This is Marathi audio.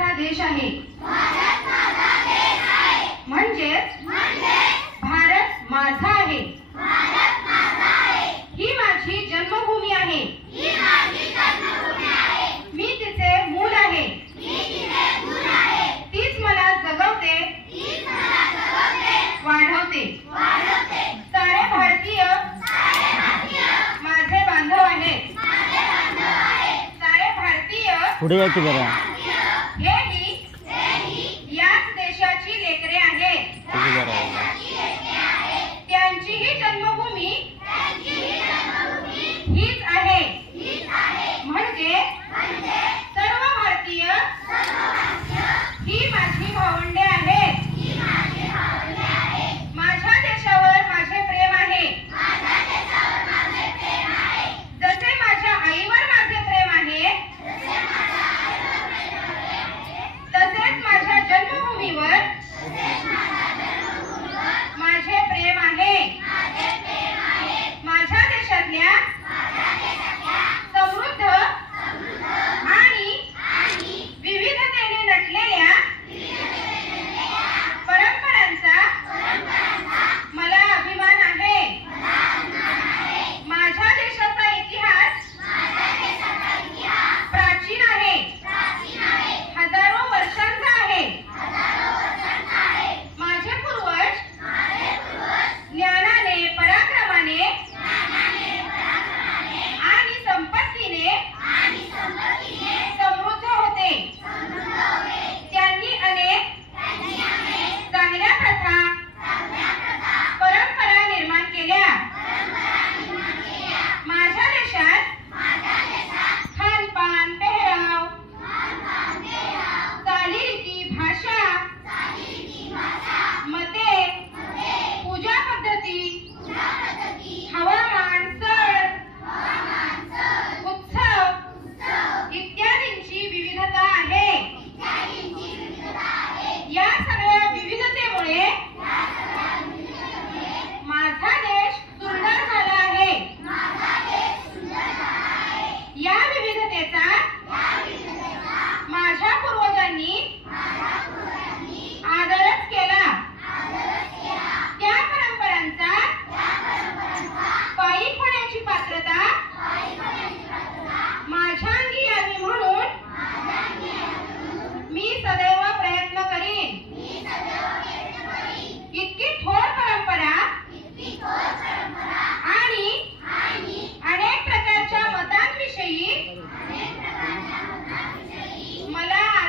माझा देश आहे. म्हणजेच भारत माझा आहे. ही माझी जन्मभूमी आहे. मी तिचे मूल आहे. तीच मला जगवते, वाढवते. सारे भारतीय माझे बांधव आहेत. सारे भारतीय पुढे या की जरा. हेही याच देशाची लेकरे आहेत. त्यांचीही जन्मभूमी हीच आहे. म्हणजे सर्व भारतीय ही माझी भावंडे आहेत. माझ्या देशावर माझे प्रेम आहे. जसे माझ्या आईवर माझे प्रेम आहे, तसेच माझ्या जन्मभूमीवर माझे प्रेम आहे. माझ्या देशातल्या समृद्ध आणि विविधतेने नटलेल्या परंपरांचा मला अभिमान आहे. माझ्या देशाचा इतिहास प्राचीन आहे. हजारो वर्षांचा आहे. माझे पूर्वज ज्ञानाने, पराक्रमाने आणि संपत्तीने समृद्ध होते. त्यांनी अनेक चांगल्या प्रथा, परंपरा निर्माण केल्या. माझ्या देशात खानपान, पेहराव, चालीरीती, भाषा, मते, पूजा पद्धती, हवामान, सण, उत्सव इत्यादींची विविधता आहे. या सगळ्या विविधतेमुळे माझा देश सुंदर झाला आहे. या विविधतेचा माझ्या पूर्वजांनी आदरच केला. त्या परंपरांचा पायी होण्याची पात्रता माझ्या अंगी यावी म्हणून मी सदा